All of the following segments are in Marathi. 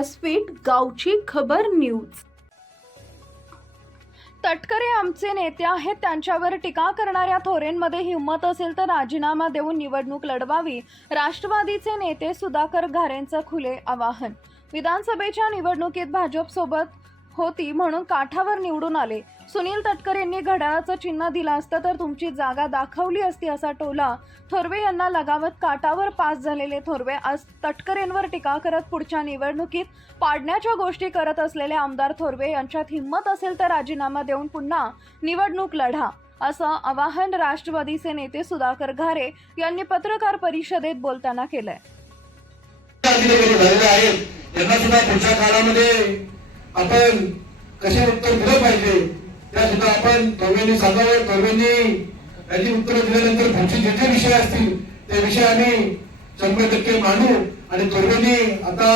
व्यासपीठ गावची खबर न्यूज. तटकरे आमचे नेते आहेत त्यांच्यावर टीका करणाऱ्या थोरेंमध्ये हिंमत असेल तर राजीनामा देऊन निवडणूक लढवावी. राष्ट्रवादीचे नेते सुधाकर घारेंचं खुले आवाहन. विधानसभेच्या निवडणुकीत भाजपसोबत होती म्हणून काठावर निवडून आले. सुनील तटकर यांनी घड्याळाचं चिन्ह दिलं असतं तर तुमची जागा दाखवली असती असा टोला थोरवे यांना लगावत काटावर पास झालेले थोरवे आज तटकरेंवर टीका करत पुढच्या निवडणुकीत पाडण्याच्या गोष्टी करत असलेले आमदार थोरवे यांच्यात हिंमत असेल तर राजीनामा देऊन पुन्हा निवडणूक लढा असं आवाहन राष्ट्रवादीचे नेते सुधाकर घारे यांनी पत्रकार परिषदेत बोलताना केलंय. आपण कसे उत्तर दिलं पाहिजे? त्या सुद्धा आपण तोमेनी सांगावं. तोमेनी याची उत्तरं दिल्यानंतर पुढचे जे जे विषय असतील ते विषय आम्ही शंभर टक्के मांडू. आणि तोरवेनी आता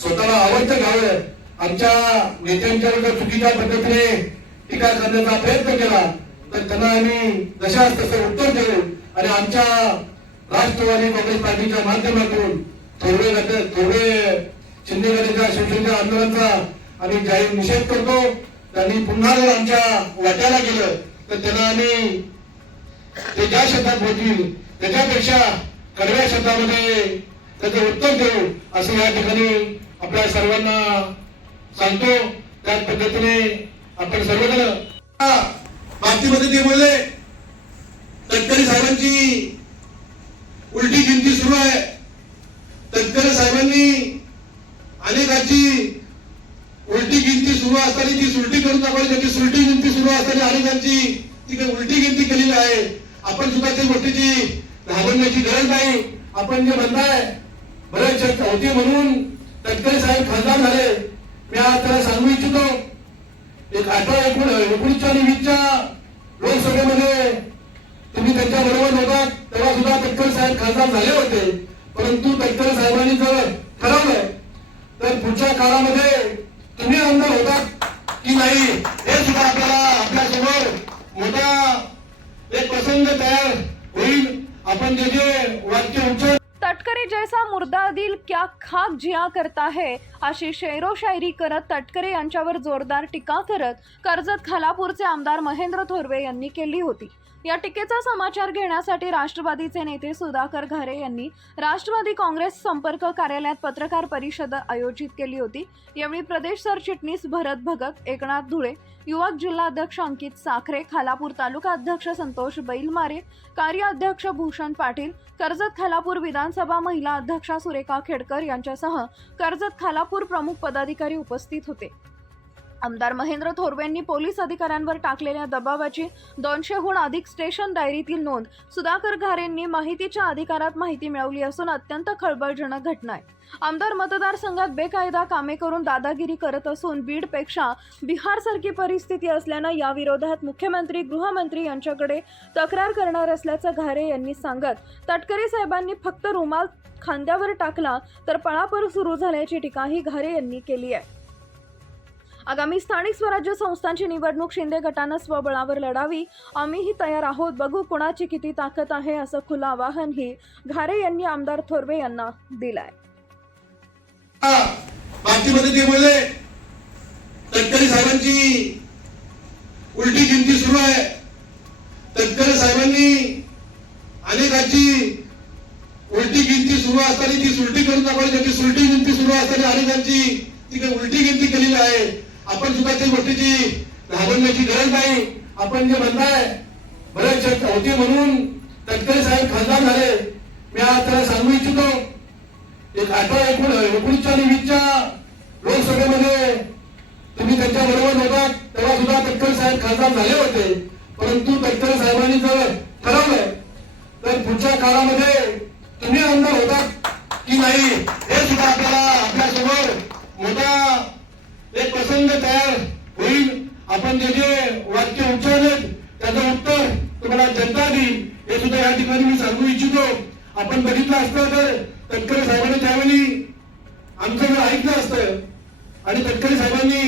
स्वतःला आवडतं घ्यावं आमच्या नेत्यांच्या चुकीच्या पद्धतीने टीका करण्याचा प्रयत्न केला तर त्यांना आम्ही जशाच तसं उत्तर देऊ. आणि आमच्या राष्ट्रवादी काँग्रेस पार्टीच्या माध्यमातून थोरवे गट थोरवे शिंदेगडीच्या शिवसेनेच्या आंदोलनाचा आम्ही जाहीर निषेध करतो. त्यांनी पुन्हा जर आमच्या वाट्याला गेलं तर त्यांना आम्ही ते ज्या शब्दात बोलतील त्याच्यापेक्षा कडव्या शब्दामध्ये त्याचं उत्तर देऊ असं या ठिकाणी आपल्या सर्वांना सांगतो. त्याच पद्धतीने आपण सर्वजण हा, बाबतीमध्ये ते बोलले. तटकरी साहेबांची उलटी गिनती सुरू आहे तटकरे साहेबांनी अनेकाची उलटी गिनती सुरू असताना ती सुलटी करून दाखवली त्याची सुलटी गिनती सुरू असताना अनेकांची ती काही उलटी गिनती केलेली आहे. आपण सुद्धा त्या गोष्टीची घाबरण्याची गरज नाही. आपण जे म्हणताय बरेच चर्चा होती म्हणून तटकरे साहेब खासदार झाले. मी आज त्याला सांगू इच्छितो एक अठरा एकूण एकोणीसच्या आणि वीसच्या लोकसभेमध्ये तुम्ही त्यांच्या बरोबर होता तेव्हा सुद्धा तटकरे साहेब खासदार झाले होते. परंतु तटकरे साहेबांनी जर ठरवलंय तर पुढच्या काळामध्ये तुम्ही आमदार होता की नाही हे सुद्धा आपल्याला आपल्यासमोर मोठा एक प्रसंग तयार होईल. आपण जे जे वाक्य उच्चार तटकरे जैसा मुर्दा दिल क्या खाक जिया करता है? अशी शेरो शायरी करत तटकरे यांच्यावर जोरदार टीका करत कर्जत खालापूरचे आमदार महेंद्र थोरवे यांनी केली होती. या टीकेचा समाचार घेण्यासाठी राष्ट्रवादीचे नेते सुधाकर घारे यांनी राष्ट्रवादी काँग्रेस संपर्क कार्यालयात पत्रकार परिषद आयोजित केली होती. यावेळी प्रदेश सरचिटणीस भरत भगत एकनाथ धुळे युवक जिल्हाध्यक्ष अंकित साखरे खालापूर तालुका अध्यक्ष संतोष बैलमारे कार्याध्यक्ष भूषण पाटील कर्जत खालापूर विधानसभा महिला अध्यक्षा सुरेखा खेडकर यांच्यासह कर्जत खालापूर प्रमुख पदाधिकारी उपस्थित होते. आमदार महेंद्र थोरवेंनी पोलीस अधिकाऱ्यांवर टाकलेल्या दबावाची दोनशेहून अधिक स्टेशन डायरीतील नोंद सुधाकर घारेंनी माहितीच्या अधिकारात माहिती मिळवली असून अत्यंत खळबळजनक घटना आहे. आमदार मतदारसंघात बेकायदा कामे करून दादागिरी करत असून बीडपेक्षा बिहारसारखी परिस्थिती असल्यानं या विरोधात मुख्यमंत्री गृहमंत्री यांच्याकडे तक्रार करणार असल्याचं घारे यांनी सांगत तटकरे साहेबांनी फक्त रुमाल खांद्यावर टाकला तर पळापळ सुरू झाल्याची टीकाही घारे यांनी केली आहे. आगामी स्थानिक स्वराज्य संस्थांची निवडणूक शिंदे गटानं स्वबळावर लढावी. आम्हीही तयार आहोत. बघू कुणाची किती ताकद आहे असं खुलं आवाहनही घारे यांनी आमदार थोरवे यांना दिलाय. बातमीमध्ये ते बोलले तटकरे साहेबांची उलटी गिनती सुरू आहे. तटकरे साहेबांनी अनेकांची उलटी गिनती सुरू असताना ती सुलटी करून दाखवली. त्याची सुलटी गिनती सुरू असताना अनेकांची ती काही उलटी गिनती केलेली आहे. आपण सुद्धा त्या गोष्टीची घाबरण्याची गरज नाही. आपण जे म्हणताय बरेच चर्चा होती म्हणून तटकरे साहेब खासदार झाले. मी आज त्याला सांगू इच्छितो एक अठरा एकूण एकोणीसच्या आणि वीसच्या लोकसभेमध्ये तुम्ही त्यांच्या बरोबर होतात तेव्हा सुद्धा तटकरे साहेब खासदार झाले होते. परंतु तटकरे साहेबांनी जर ठरवलंय तर पुढच्या काळामध्ये तुम्ही आमदार होतात की नाही हे सुद्धा आपल्याला आपल्यासमोर मोठ्या एक प्रसंग तयार होईल. आपण जे जे वाक्य उच्चारलेत त्याचं उत्तर तुम्हाला जनता देईल. हे सुद्धा या ठिकाणी मी सांगू इच्छितो. आपण बघितलं असतं तर तटकरे साहेबांनी त्यावेळी आमचं जर ऐकलं असतं आणि तटकरे साहेबांनी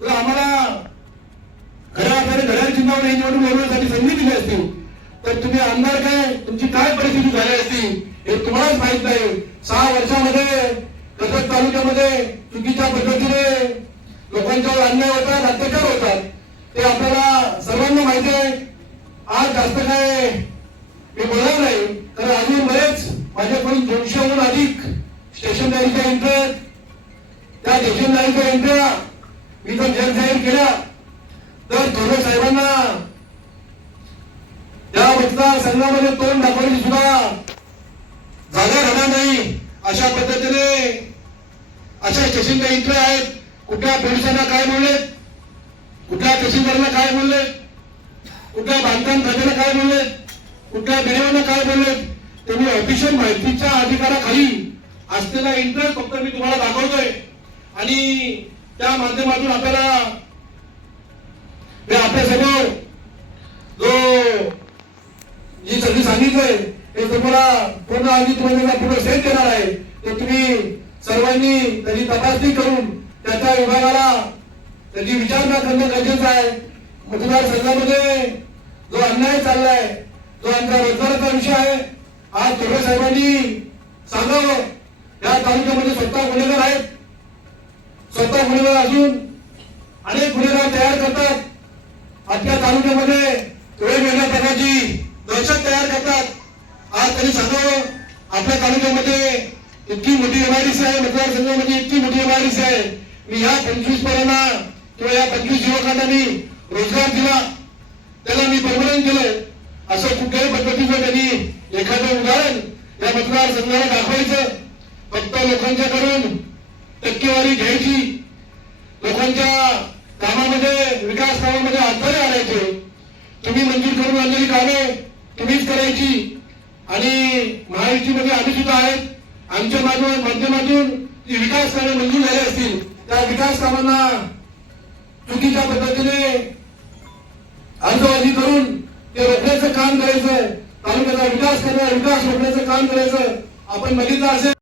जर आम्हाला खऱ्या अर्थाने घड्याळ चिन्हावर ही निवडणूक लढवण्यासाठी संधी दिली असती. तर तुम्ही आमदार काय तुमची काय परिस्थिती झाली असती हे तुम्हालाच माहीत नाही. सहा वर्षामध्ये कर्जत तालुक्यामध्ये चुकीच्या पद्धतीने लोकांच्यावर अन्याय होतात अत्याचार होतात ते आपल्याला सर्वांना माहिती आहे. आज जास्त काय मी बोलणार नाही कारण आम्ही बरेच माझ्याकडून दोनशेहून अधिक स्टेशनदारीच्या यंत्र आहेत. त्या स्टेशनदारीच्या एंट्र्या मी जर जग जाहीर केल्या तर थोरवे साहेबांना त्या मतदारसंघामध्ये तोंड दाखवण्याची सुद्धा जागा राहणार नाही अशा पद्धतीने तहसीलदार इकडे आहेत. कुठल्या पोलिसांना काय बोलले कुठल्या तहसीलदारला काय बोलले कुठल्या बांधकाम खात्याला काय बोलले कुठल्या बिडेवांना काय बोलले त्यांनी ऑफिशियल माहितीच्या अधिकाराखाली असलेला इंटरेस्ट फक्त मी तुम्हाला दाखवतोय. आणि त्या माध्यमातून आपल्याला मी आपल्यासमोर जो जी सगळी सांगितलंय ते तुम्हाला पूर्ण आधी तुम्हाला पूर्ण सेट देणार आहे. ते तुम्ही सर्वांनी त्याची तपासणी करून त्याच्या विभागाला त्याची विचारणा करणं गरजेचं आहे. मतदारसंघामध्ये जो अन्याय चाललाय जो आमचा रोजगाराचा विषय आहे आज थोडे साहेबांनी सांगावं. या तालुक्यामध्ये स्वतः गुन्हेगार आहेत. स्वतः गुन्हेगार असून अनेक गुन्हेगार तयार करतात. आपल्या तालुक्यामध्ये वेगवेगळ्या प्रकारची दहशत तयार करतात. आज त्यांनी सांगावं आपल्या तालुक्यामध्ये इतकी मोठी एमआयडीसी आहे मतदारसंघामध्ये इतकी मोठी एमआयडीसी आहे. मी ह्या पंचवीस पोरांना किंवा या पंचवीस युवकांना मी रोजगार दिला. त्याला मी परमनंट केलं असं कुठल्याही पद्धतीचं त्यांनी एखादं उदाहरण या मतदारसंघाला दाखवायचं. फक्त लोकांच्याकडून टक्केवारी घ्यायची. लोकांच्या कामामध्ये विकास कामामध्ये अडथळे आणायचे. तुम्ही मंजूर करून आणलेली कामे तुम्हीच करायची. आणि महायुतीमध्ये आम्ही सुद्धा आहेत. आमच्या माध्यम- माध्यमातून जी विकास कामे मंजूर झाली असतील त्या विकास कामांना चुकीच्या पद्धतीने अर्जबाजी करून ते रोखण्याचं काम करायचं तालुक्याचा विकास करणं विकास रोखण्याचं काम करायचं आपण बघितलं असेल.